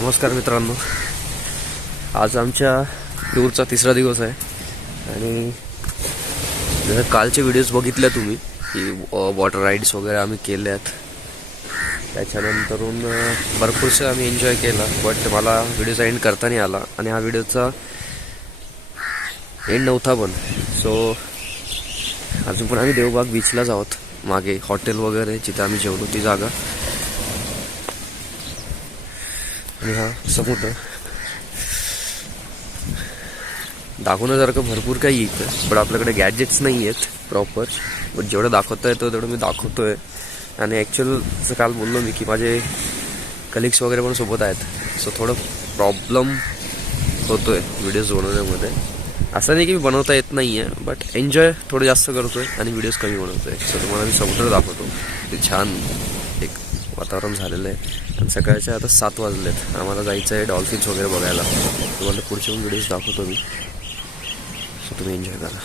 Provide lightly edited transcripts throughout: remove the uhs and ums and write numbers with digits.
नमस्कार मित्रांनो, आज आमच्या टूरचा तिसरा दिवस आहे आणि जसं कालचे व्हिडिओज बघितले तुम्ही की वॉटर राईड्स वगैरे आम्ही केल्यात, त्याच्यानंतरून भरपूरसे आम्ही एन्जॉय केला. बट मला व्हिडिओचा एंड करता नाही आला आणि हा व्हिडिओचा एंड नव्हता पण. सो अजून पण आम्ही देवबाग बीचलाच आहोत. मागे हॉटेल वगैरे जिथं आम्ही जेवलो ती जागा आणि हा समुद्र. दाखवण्यासारखं भरपूर काही इथं, पण आपल्याकडे गॅजेट्स नाही आहेत प्रॉपर. बट जेवढं दाखवता येतं तेवढं मी दाखवतोय. आणि ॲक्च्युअल जसं काल बोललो मी की माझे कलिग्स वगैरे पण सोबत आहेत, सो थोडं प्रॉब्लेम होतो आहे व्हिडिओज बनवण्यामध्ये. असं नाही की मी बनवता येत नाही आहे, बट एन्जॉय थोडं जास्त करतो आहे आणि व्हिडिओज कमी बनवतो आहे. सो तुम्हाला मी समुद्र दाखवतो. ते छान एक वातावरण झालेलं आहे आणि सकाळच्या आता 7 वाजलेत. आम्हाला जायचं आहे डॉल्फिन्स वगैरे बघायला. तुम्हाला पुढचे पण व्हिडिओज दाखवतो मी, सो तुम्ही एन्जॉय करा.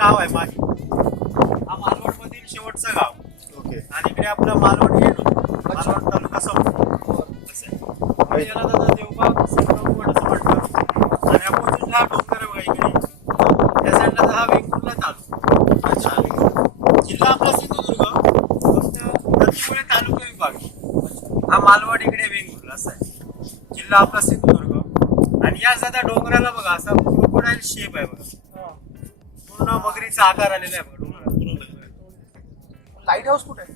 गाव आहे माझी. हा मालवण मधील शेवटचं गाव. ओके. आणि इकडे आपला मालवण मालवण तालुका आणि याला दादा देवबाग संगमगड असं म्हणतात. आणि आपण हा डोंगर आहे बघा इकडे, या साईडला हा वेंगुर्ला तालुका. अच्छा. जिल्हा आपला सिंधुदुर्ग, फक्त नदीमुळे तालुका विभाग. हा मालवण इकडे वेंगुर्ला असा आहे. जिल्हा आपला सिंधुदुर्ग. आणि या दादा डोंगराला बघा असा क्रोकोडाईल शेप आहे बघा, पूर्ण मगरीचा आकार आलेला आहे बघा डोंगराला. लाईट हाऊस कुठे आहे?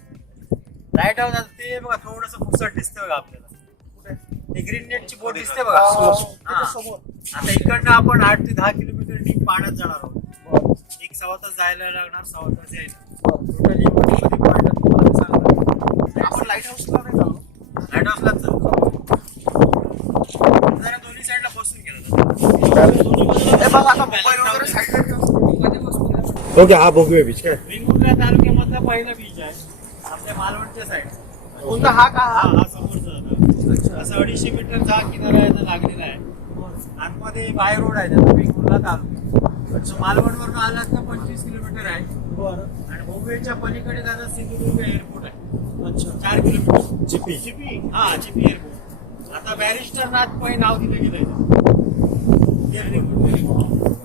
लाईट हाऊस ते बघा थोडस पुसट दिसतं बघा आपल्याला. कुठे ते ग्रीन नेटची बोट दिसते बघा समोर. आता इकडनं आपण 8 ते 10 किलोमीटर डीप पाण्यात जाणार आहोत. एक 1.25 तास जायला लागणार, 1.25 तास यायला. टोटली पाण्यात तुम्हाला सांगणार. आपण लाईट हाऊसला नाही जाऊ. लाईट हाऊसलाच जाऊ. जरा दोन्ही साईडला बसून गेला. ओके. हा भोगवे बीच काय वेंगुर्ला तालुक्यामधला पहिला बीच आहे आपल्या मालवणच्या साईड. कोणता? हा का? हा समोरचा असं 250 मीटरचा किनारा याचा लागलेला आहे. आतमध्ये बाय रोड आहे त्याचा वेंगुर्ला तालुका. मालवणवरून आलात ना 25 किलोमीटर आहे. आणि भोगवेच्या पलीकडे दादा सिंधुदुर्ग एअरपोर्ट आहे. अच्छा. 4 किलोमीटर. जीपी हा जीपी एअरपोर्ट. आता बॅरिस्टर पै नाव दिलं गेलंय.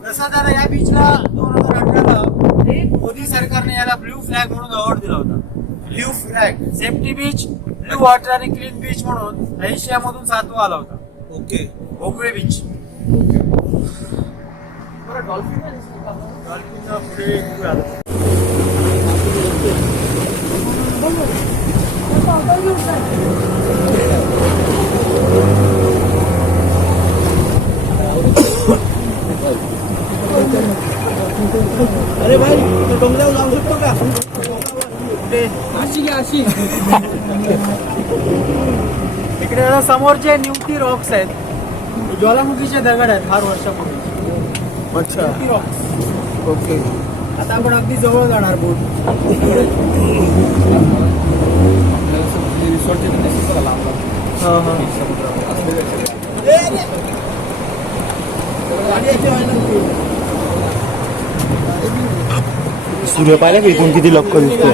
तसा दादा या बीचला 2018ला मोदी सरकारने याला ब्ल्यू फ्लॅग म्हणून अवॉर्ड दिला होता. Blue flag safety beach, blue water आणि क्लीन बीच म्हणून एशियामधून 7वा आला होता. ओके. भोगवे बीच. डॉल्फिन डॉल्फिनचा पुढे दूर आला. अरे भाई डोंगरावर जाऊ शकतो का? अशी इकडे समोरचे न्यूटी रॉक्स आहेत, ज्वालामुखीचे दगड आहेत फार वर्षापूर्वी. अच्छा. न्यूटी रॉक्स. ओके. आता आपण अगदी जवळ जाणार बोट. सुरू सूर्य पाहिला की कोण किती लक्क दिसतो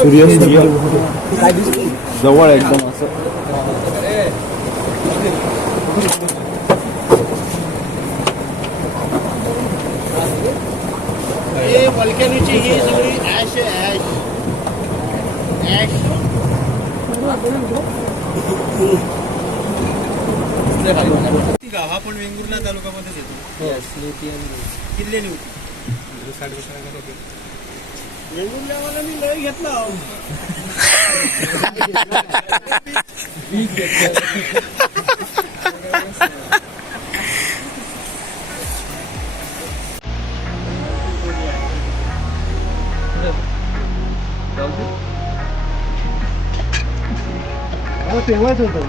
सूर्य सूर्य जवळ एकदम असं वल्कॅनोची ही सगळी ॲश आहे ॲश गाव हा पण वेंगुर्ला तालुक्यामध्येच येतो किल्ल्याने होती वेंगुर्ल्यावाला मी लय घेतला तेव्हाच होतं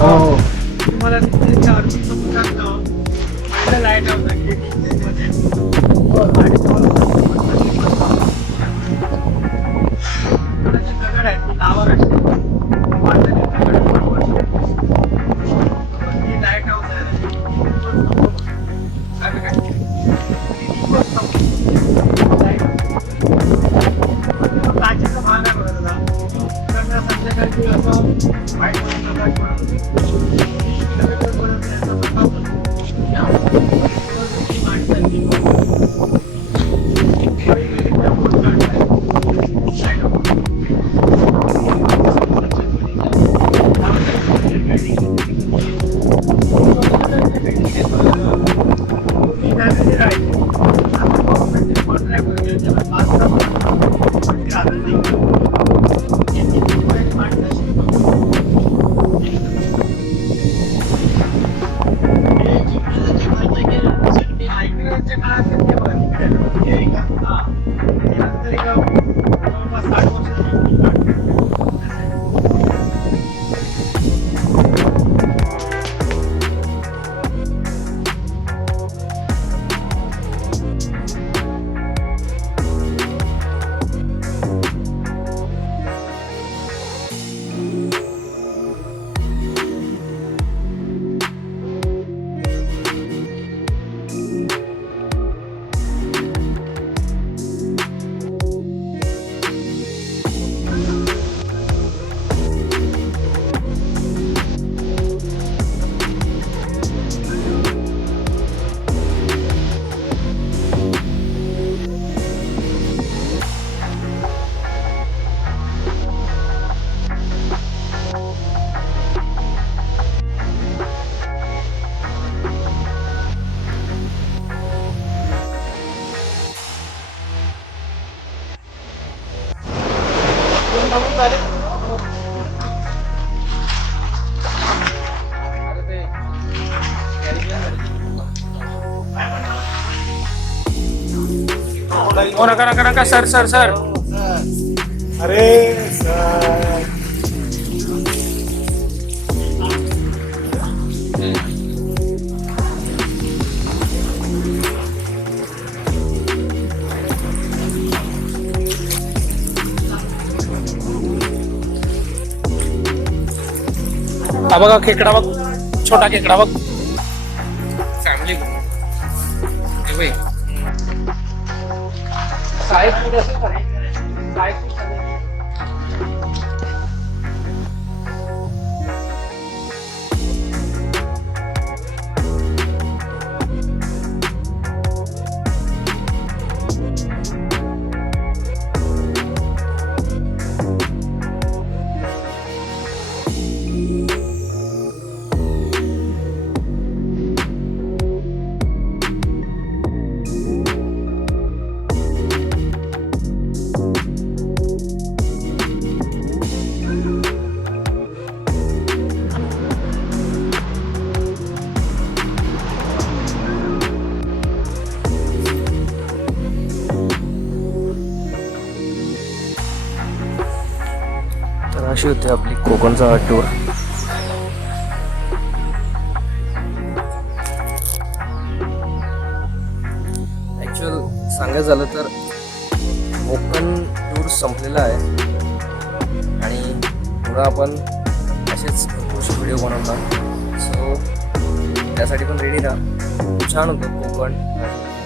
तुम्हाला लाईट नका सर सर सर अरे सर हा बघा खेकडा बघ छोटा खेकडा बघ फॅमिली अशी होती आपली कोकणचा टूर. सांगायचं झालं तर कोकण टूर संपलेला आहे आणि पुढं आपण असेच भरपूरसे व्हिडिओ बनवणार. सो त्यासाठी पण रेडी राहा. खूप छान होतं कोकण,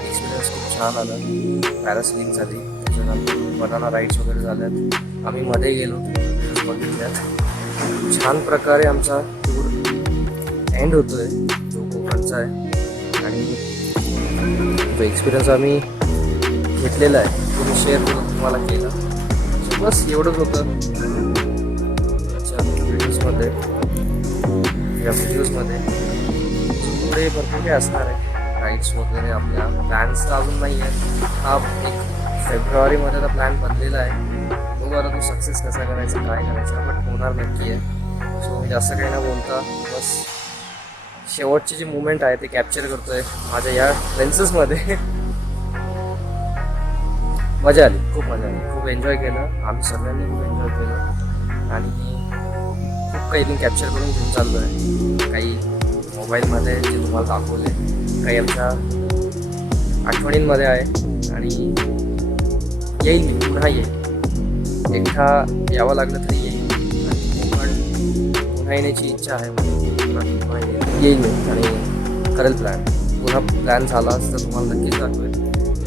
एक्सपिरियन्स खूप छान आलं. पॅरासिलिंगसाठी त्याच्यानंतर बनाना राईड्स वगैरे झाल्यात. आम्ही मध्ये गेलो बघितल्यात. छान प्रकारे आमचा टूर एंड होतो आहे जो कोकणचा आहे आणि जो एक्सपिरियन्स आम्ही घेतलेला आहे तो मी शेअर करून तुम्हाला केला. सो बस एवढंच होतं व्हिडिओजमध्ये. या व्हिडिओजमध्ये पुढे भरपूर काही असणार आहे. राईड्स वगैरे आपल्या प्लॅन्स तर अजून नाही आहे. हा एक फेब्रुवारीमध्ये आता प्लॅन बनलेला आहे. बघू आता तो सक्सेस कसा करायचा, काय करायचा, बट होणार नक्की आहे. सो मी जास्त काही न बोलता बस शेवटचे जे मुवमेंट आहे ते कॅप्चर करतोय माझ्या या लेन्सेसमध्ये. मजा आली, खूप मजा आली, खूप एन्जॉय केलं. आम्ही सगळ्यांनी खूप एन्जॉय केलं आणि खूप काही मी कॅप्चर करून घेऊन चाललो आहे. काही मोबाईलमध्ये जे तुम्हाला दाखवले, काही आमच्या आठवणींमध्ये आहे आणि येईल मी, पुन्हा येईल. एकटा यावं लागलं तरी येईल आणि पुन्हा येण्याची इच्छा आहे. पुन्हा येईल मी आणि करेल प्लॅन. पुन्हा प्लॅन झाला तर तुम्हाला नक्कीच दाखवेल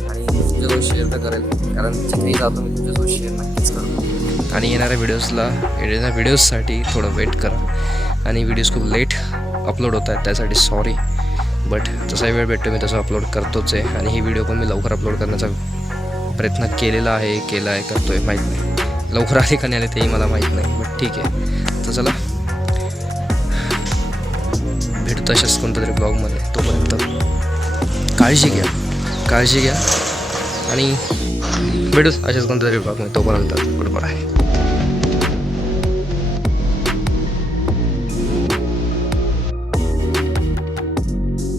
आणि तुमच्याजवळ शेअर तर करेल, कारण जिथेही जातो मी तुमच्याजवळ शेअर नक्कीच करतो. आणि येणाऱ्या व्हिडिओजसाठी थोडं वेट करा. आणि व्हिडिओज खूप लेट अपलोड होत आहेत त्यासाठी सॉरी, बट जसा वेळ भेटतो मी तसं अपलोड करतोच आहे. आणि ही व्हिडिओ पण मी लवकर अपलोड करण्याचा प्रयत्न केलेला आहे, करतो आहे. माहीत नाही लवकर आले का नाही आले तेही मला माहीत नाही, बट ठीक आहे. तर चला भेटू तशाच कोणत्या तरी ब्लॉगमध्ये. तोपर्यंत काळजी घ्या आणि भेटूच अशाच कोणत्या तरी ब्लॉगमध्ये. तोपर्यंत गुड बाय.